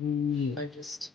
I just...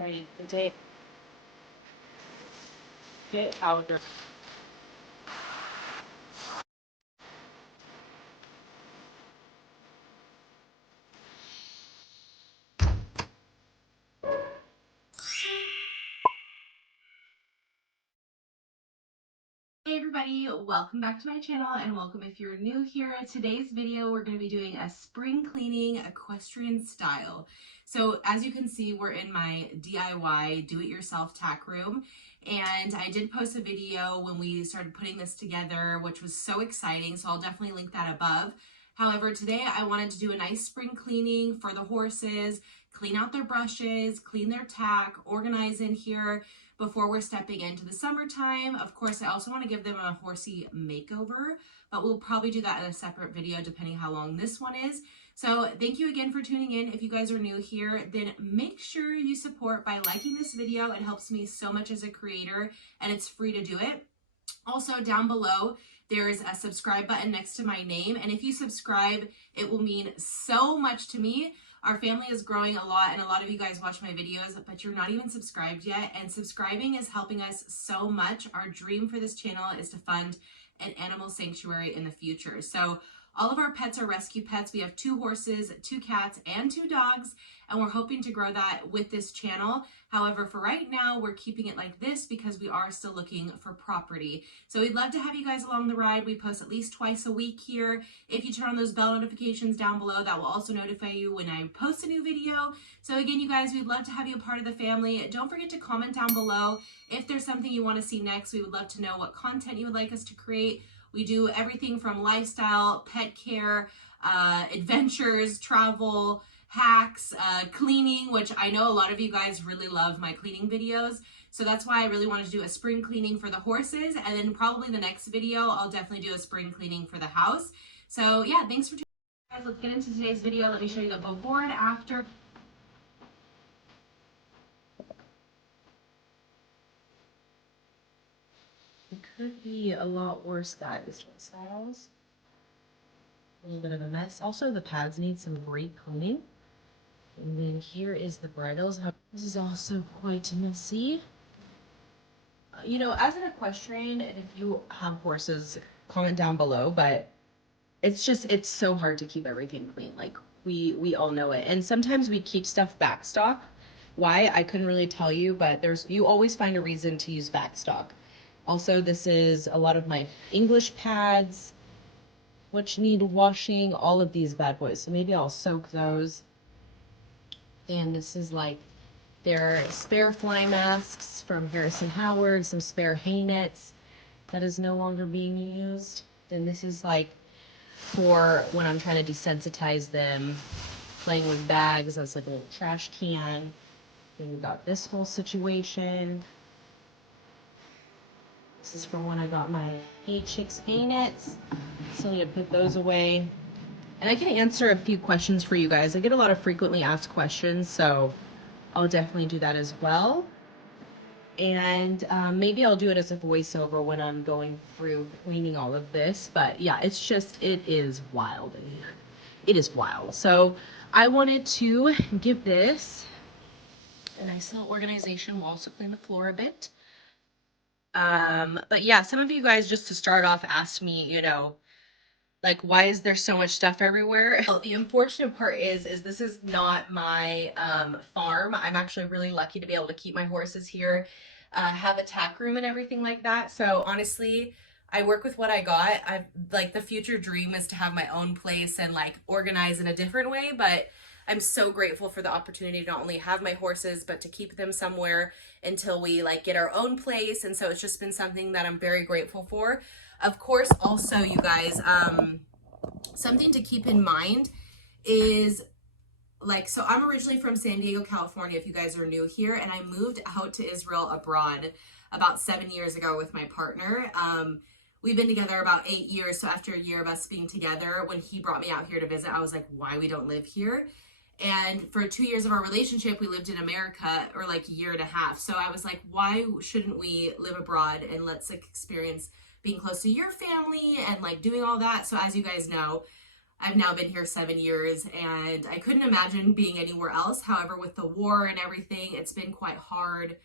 Right, the tape. Get out of... Hey everybody, welcome back to my channel and welcome if you're new here. Today's video we're going to be doing a spring cleaning equestrian style. So as you can see, we're in my DIY do-it-yourself tack room, and I did post a video when we started putting this together, which was so exciting, so I'll definitely link that above. However, today I wanted to do a nice spring cleaning for the horses, clean out their brushes, clean their tack, organize in here before we're stepping into the summertime. Of course, I also want to give them a horsey makeover, but we'll probably do that in a separate video depending how long this one is. So thank you again for tuning in. If you guys are new here, then make sure you support by liking this video. It helps me so much as a creator, and it's free to do it. Also, down below, there's a subscribe button next to my name, and if you subscribe, it will mean so much to me. Our family is growing a lot, and a lot of you guys watch my videos, but you're not even subscribed yet, and subscribing is helping us so much. Our dream for this channel is to fund an animal sanctuary in the future. So all of our pets are rescue pets. We have 2 horses, 2 cats, and 2 dogs, and we're hoping to grow that with this channel. However, for right now, we're keeping it like this because we are still looking for property. So we'd love to have you guys along the ride. We post at least twice a week here. If you turn on those bell notifications down below, that will also notify you when I post a new video. So again, you guys, we'd love to have you a part of the family. Don't forget to comment down below if there's something you want to see next. We would love to know what content you would like us to create. We do everything from lifestyle, pet care, adventures, travel, hacks, cleaning, which I know a lot of you guys really love my cleaning videos. So that's why I really wanted to do a spring cleaning for the horses. And then probably the next video, I'll definitely do a spring cleaning for the house. So yeah, thanks for tuning in, guys. Let's get into today's video. Let me show you the before and after. It could be a lot worse, guys. Styles. A little bit of a mess. Also, the pads need some great cleaning. And then here is the bridles. This is also quite messy. You know, as an equestrian, and if you have horses, comment down below, but it's so hard to keep everything clean. Like, we all know it. And sometimes we keep stuff backstock. Why? I couldn't really tell you, but you always find a reason to use backstock. Also, this is a lot of my English pads, which need washing, all of these bad boys. So maybe I'll soak those. And this is like their spare fly masks from Harrison Howard, some spare hay nets that is no longer being used. Then this is like for when I'm trying to desensitize them, playing with bags as like a little trash can. Then we've got this whole situation. This is from when I got my Hey Chicks hay nets. So I need to put those away. And I can answer a few questions for you guys. I get a lot of frequently asked questions, so I'll definitely do that as well. And maybe I'll do it as a voiceover when I'm going through cleaning all of this. But yeah, it is wild. It is wild. So I wanted to give this a nice little organization. We'll also clean the floor a bit. But yeah, some of you guys, just to start off, asked me, you know, like, why is there so much stuff everywhere? Well, the unfortunate part is this is not my farm. I'm actually really lucky to be able to keep my horses here, have a tack room and everything like that. So honestly, I work with what I got. Like, the future dream is to have my own place and like organize in a different way, but I'm so grateful for the opportunity to not only have my horses, but to keep them somewhere until we like get our own place. And so it's just been something that I'm very grateful for. Of course, also, you guys, something to keep in mind is, like, so I'm originally from San Diego, California, if you guys are new here, and I moved out to Israel abroad about 7 years ago with my partner. we've been together about 8 years. So after a year of us being together, when he brought me out here to visit, I was like, why we don't live here? And for 2 years of our relationship, we lived in America, or like a year and a half. So I was like, why shouldn't we live abroad and let's like experience being close to your family and like doing all that. So as you guys know, I've now been here 7 years and I couldn't imagine being anywhere else. However, with the war and everything, it's been quite hard,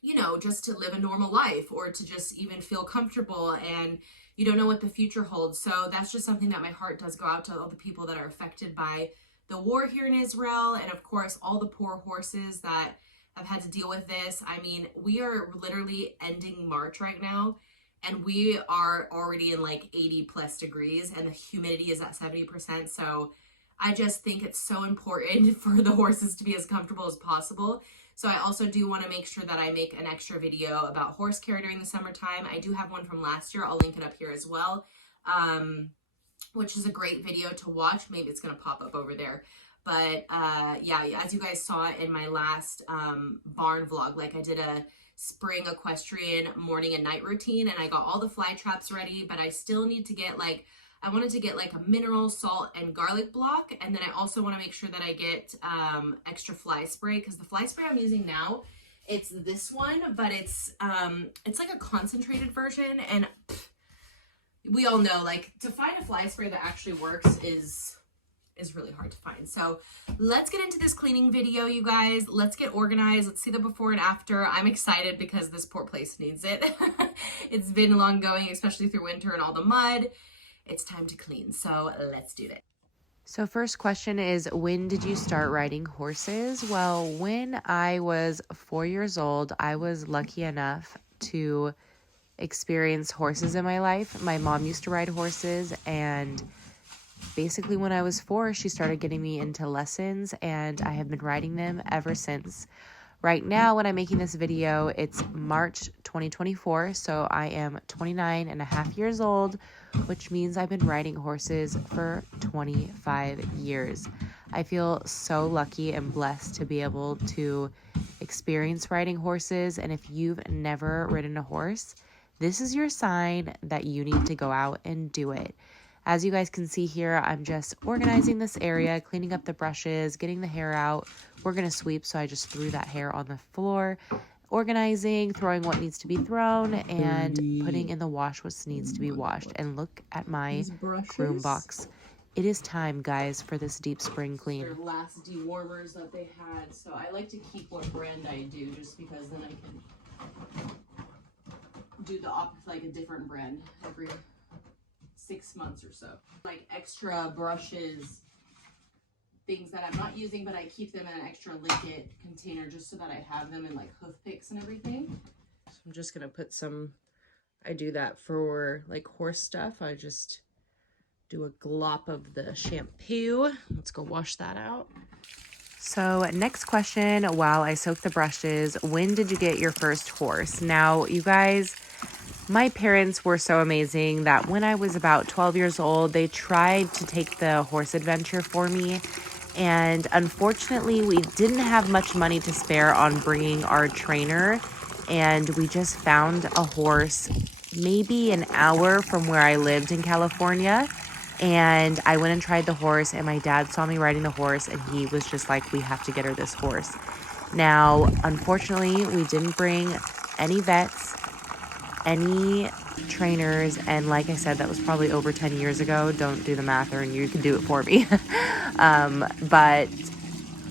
you know, just to live a normal life or to just even feel comfortable, and you don't know what the future holds. So that's just something that my heart does go out to all the people that are affected by the war here in Israel. And of course, all the poor horses that have had to deal with this. I mean, we are literally ending March right now, and we are already in like 80 plus degrees and the humidity is at 70%. So I just think it's so important for the horses to be as comfortable as possible. So I also do want to make sure that I make an extra video about horse care during the summertime. I do have one from last year. I'll link it up here as well, which is a great video to watch. Maybe it's going to pop up over there. But yeah, as you guys saw in my last barn vlog, like I did a spring equestrian morning and night routine, and I got all the fly traps ready, but I still need to get like, I wanted to get like a mineral salt and garlic block. And then I also want to make sure that I get extra fly spray, because the fly spray I'm using now, it's this one, but it's like a concentrated version. And we all know, like, to find a fly spray that actually works is really hard to find. So let's get into this cleaning video, you guys. Let's get organized. Let's see the before and after. I'm excited because this poor place needs it. It's been long going, especially through winter and all the mud. It's time to clean. So let's do it. So first question is, when did you start riding horses? Well, when I was 4 years old, I was lucky enough to experience horses in my life. My mom used to ride horses, and basically when I was 4, she started getting me into lessons, and I have been riding them ever since. Right now, when I'm making this video, it's March 2024, so I am 29 and a half years old, which means I've been riding horses for 25 years. I feel so lucky and blessed to be able to experience riding horses, and if you've never ridden a horse, this is your sign that you need to go out and do it. As you guys can see here, I'm just organizing this area, cleaning up the brushes, getting the hair out. We're going to sweep, so I just threw that hair on the floor. Organizing, throwing what needs to be thrown, and putting in the wash what needs to be washed. And look at my broom box. It is time, guys, for this deep spring clean. Their last dewormers that they had. So I like to keep what brand I do, just because then I can do like a different brand every 6 months or so. Like extra brushes, things that I'm not using, but I keep them in an extra liquid container just so that I have them in like hoof picks and everything. So I'm just gonna put some, I do that for like horse stuff. I just do a glop of the shampoo. Let's go wash that out. So next question, while I soak the brushes, when did you get your first horse? Now, you guys, my parents were so amazing that when I was about 12 years old, they tried to take the horse adventure for me. And unfortunately, we didn't have much money to spare on bringing our trainer. And we just found a horse maybe an hour from where I lived in California. And I went and tried the horse, and my dad saw me riding the horse, and he was just like, we have to get her this horse. Now, unfortunately, we didn't bring any vets, any trainers, and like I said, that was probably over 10 years ago. Don't do the math, or you can do it for me. But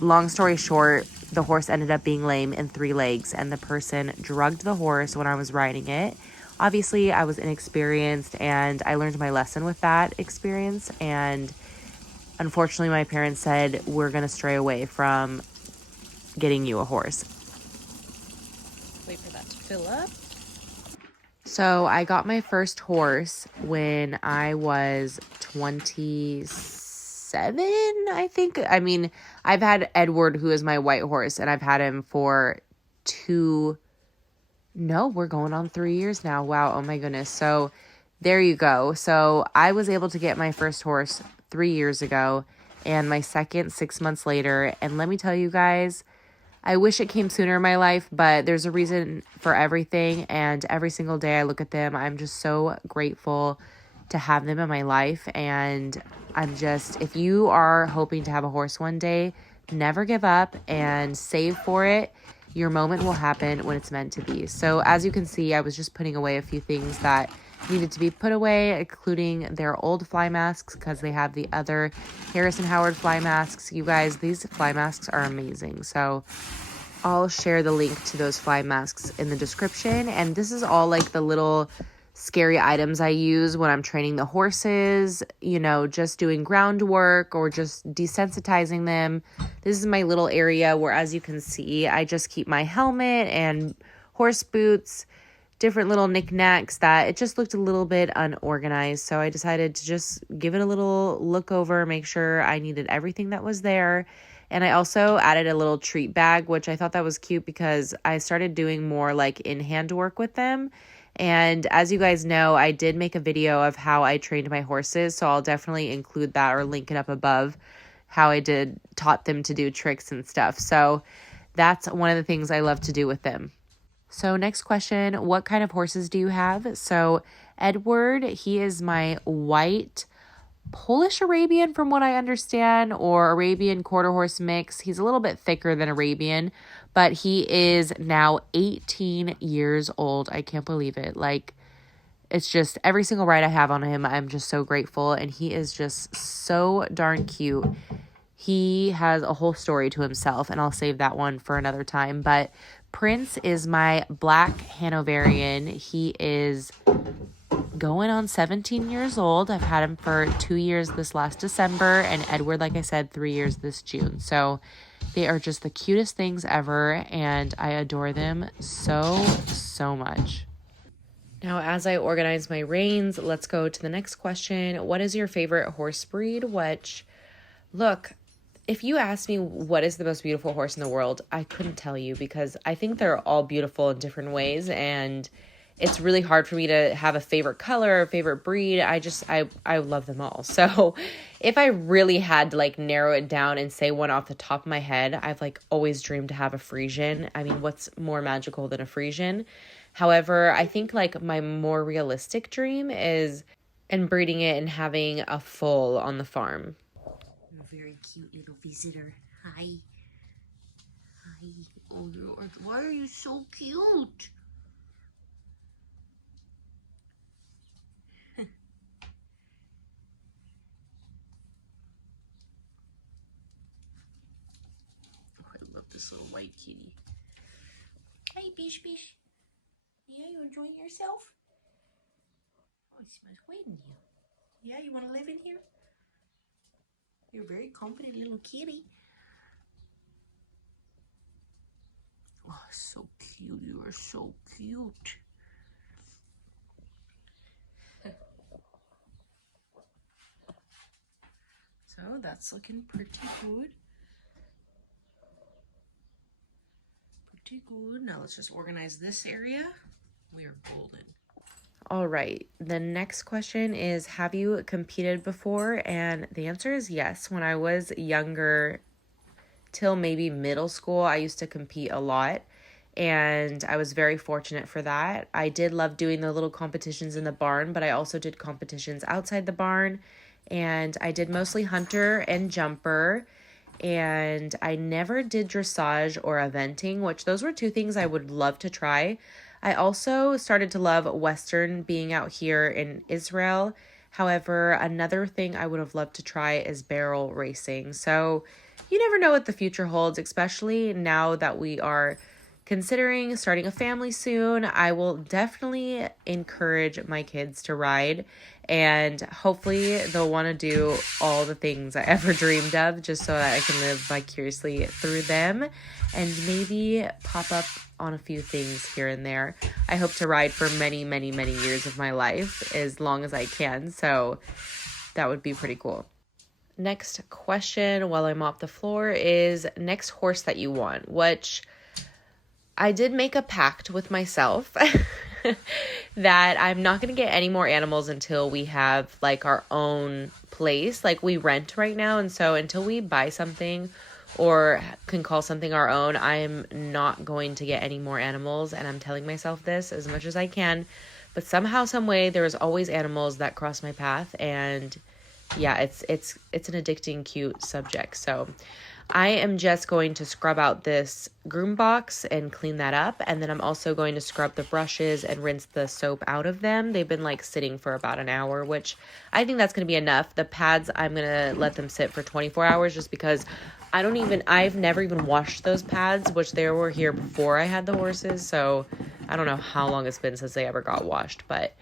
long story short, the horse ended up being lame in 3 legs, and the person drugged the horse when I was riding it. Obviously, I was inexperienced, and I learned my lesson with that experience. And unfortunately, my parents said, we're going to stray away from getting you a horse. Wait for that to fill up. So I got my first horse when I was 27, I think. I mean, I've had Edward, who is my white horse, and I've had him for we're going on 3 years now. Wow. Oh my goodness. So there you go. So I was able to get my first horse 3 years ago, and my second 6 months later. And let me tell you guys, I wish it came sooner in my life, but there's a reason for everything. And every single day I look at them, I'm just so grateful to have them in my life. And if you are hoping to have a horse one day, never give up and save for it. Your moment will happen when it's meant to be. So as you can see, I was just putting away a few things that needed to be put away, including their old fly masks, because they have the other Harrison Howard fly masks. You guys, these fly masks are amazing. So I'll share the link to those fly masks in the description. And this is all like the little scary items I use when I'm training the horses, you know, just doing groundwork or just desensitizing them. This is my little area where, as you can see, I just keep my helmet and horse boots, different little knickknacks that it just looked a little bit unorganized. So I decided to just give it a little look over, make sure I needed everything that was there. And I also added a little treat bag, which I thought that was cute because I started doing more like in-hand work with them. And as you guys know, I did make a video of how I trained my horses, so I'll definitely include that or link it up above, how I taught them to do tricks and stuff. So that's one of the things I love to do with them. So next question, what kind of horses do you have? So Edward, he is my white Polish Arabian from what I understand, or Arabian quarter horse mix. He's a little bit thicker than Arabian, but he is now 18 years old. I can't believe it. Like, it's just every single ride I have on him, I'm just so grateful. And he is just so darn cute. He has a whole story to himself, and I'll save that one for another time. But Prince is my black Hanoverian. He is going on 17 years old. I've had him for 2 years this last December, and Edward, like I said, 3 years this June. So they are just the cutest things ever, and I adore them so, so much. Now, as I organize my reins, let's go to the next question. What is your favorite horse breed? Which, look, if you ask me what is the most beautiful horse in the world, I couldn't tell you, because I think they're all beautiful in different ways, and it's really hard for me to have a favorite color or favorite breed. I love them all. So if I really had to like narrow it down and say one off the top of my head, I've like always dreamed to have a Frisian. I mean, what's more magical than a Frisian? However, I think like my more realistic dream is inbreeding it and having a foal on the farm. You're a very cute little visitor. Hi. Hi. Oh, why are you so cute? This little white kitty. Hi, Bish Bish. Yeah, you enjoying yourself? Oh, it smells great in here. Yeah, you want to live in here? You're a very confident little kitty. Oh, so cute. You are so cute. So that's looking pretty good. Good. Now let's just organize this area. We are golden. All right. The next question is, have you competed before? And the answer is yes. When I was younger, till maybe middle school, I used to compete a lot. And I was very fortunate for that. I did love doing the little competitions in the barn, but I also did competitions outside the barn. And I did mostly hunter and jumper. And I never did dressage or eventing, which those were two things I would love to try. I also started to love Western being out here in Israel. However, another thing I would have loved to try is barrel racing. So you never know what the future holds, especially now that we are considering starting a family soon. I will definitely encourage my kids to ride, and hopefully they'll want to do all the things I ever dreamed of, just so that I can live vicariously through them and maybe pop up on a few things here and there. I hope to ride for many, many, many years of my life, as long as I can. So that would be pretty cool. Next question while I mop the floor is next horse that you want, which I did make a pact with myself that I'm not going to get any more animals until we have like our own place. Like we rent right now. And so until we buy something, or can call something our own, I am not going to get any more animals. And I'm telling myself this as much as I can. But somehow, some way, there is always animals that cross my path. And yeah, it's an addicting, cute subject. So I am just going to scrub out this groom box and clean that up. And then I'm also going to scrub the brushes and rinse the soap out of them. They've been like sitting for about an hour, which I think that's going to be enough. The pads, I'm going to let them sit for 24 hours just because I've never even washed those pads, which they were here before I had the horses. So I don't know how long it's been since they ever got washed, but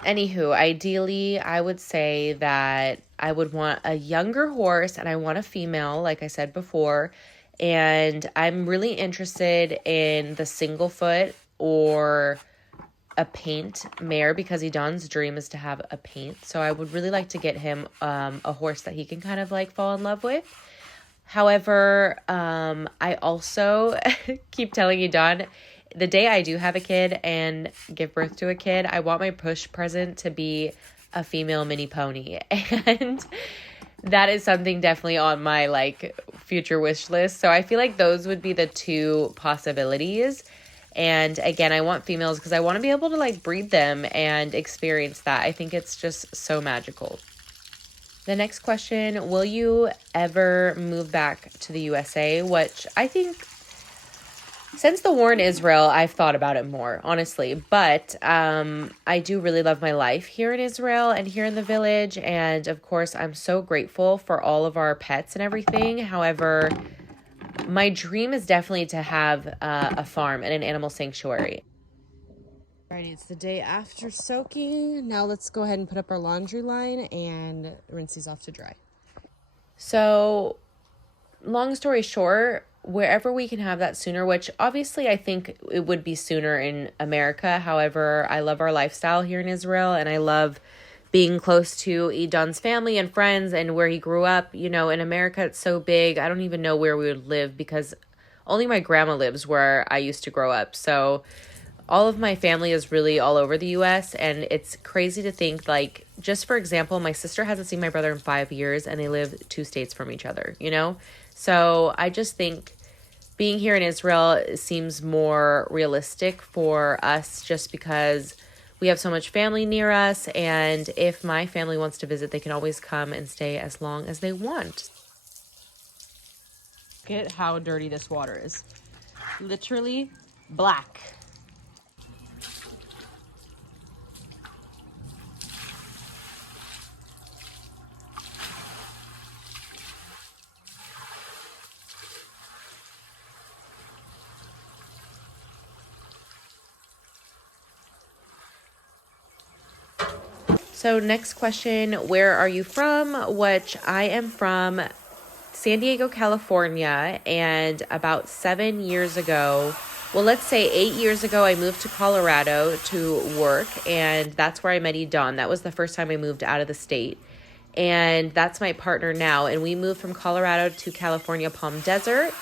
anywho, ideally, I would say that I would want a younger horse and I want a female, like I said before. And I'm really interested in the single foot or a paint mare because Edan's dream is to have a paint. So I would really like to get him a horse that he can kind of like fall in love with. However, I also keep telling Edan, the day I do have a kid and give birth to a kid, I want my push present to be a female mini pony. And that is something definitely on my like future wish list. So I feel like those would be the two possibilities. And again, I want females because I want to be able to like breed them and experience that. I think it's just so magical. The next question, will you ever move back to the USA? Which I think since the war in Israel, I've thought about it more, honestly. But I do really love my life here in Israel and here in the village. And of course, I'm so grateful for all of our pets and everything. However, my dream is definitely to have a farm and an animal sanctuary. Alrighty, it's the day after soaking. Now let's go ahead and put up our laundry line and rinse these off to dry. So long story short, wherever we can have that sooner, which obviously I think it would be sooner in America. However, I love our lifestyle here in Israel and I love being close to Edan's family and friends and where he grew up. You know, in America, it's so big. I don't even know where we would live because only my grandma lives where I used to grow up. So all of my family is really all over the US, and it's crazy to think, like, just for example, my sister hasn't seen my brother in 5 years and they live 2 states from each other, you know? So I just think being here in Israel seems more realistic for us just because we have so much family near us, and if my family wants to visit, they can always come and stay as long as they want. Look at how dirty this water is. Literally black. So next question, where are you from? Which I am from San Diego, California, and about 7 years ago, well, let's say 8 years ago, I moved to Colorado to work, and that's where I met Edan. That was the first time I moved out of the state, and that's my partner now, and we moved from Colorado to California Palm Desert,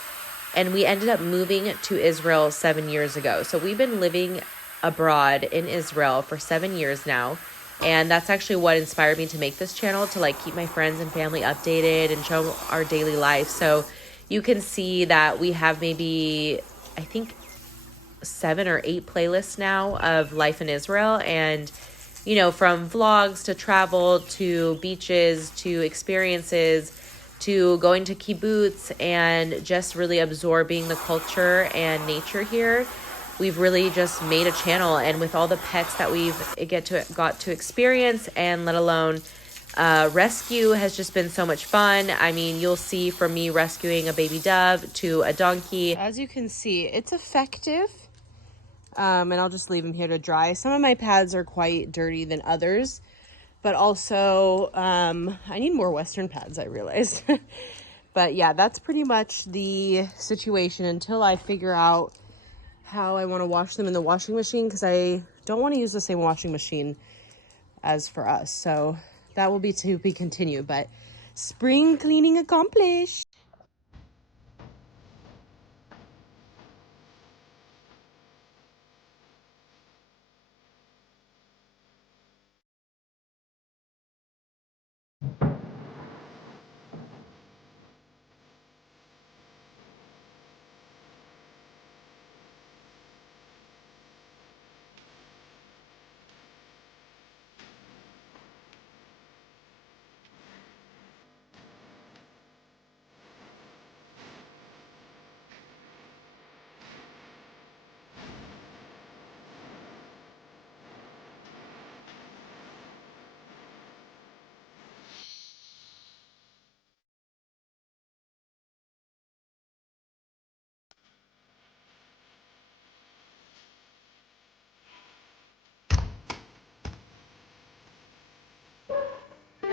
and we ended up moving to Israel 7 years ago. So we've been living abroad in Israel for 7 years now. And that's actually what inspired me to make this channel, to like keep my friends and family updated and show our daily life. So you can see that we have maybe, I think, 7 or 8 playlists now of life in Israel. And, you know, from vlogs to travel to beaches to experiences to going to kibbutz and just really absorbing the culture and nature here. We've really just made a channel, and with all the pets that we've got to experience, and let alone rescue, has just been so much fun. I mean, you'll see from me rescuing a baby dove to a donkey. As you can see, it's effective. And I'll just leave them here to dry. Some of my pads are quite dirty than others, but also I need more Western pads, I realized. But yeah, that's pretty much the situation until I figure out how I want to wash them in the washing machine, because I don't want to use the same washing machine as for us. So that will be to be continued, but spring cleaning accomplished.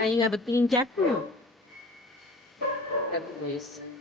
Now you have a clean tack room. Got the waste.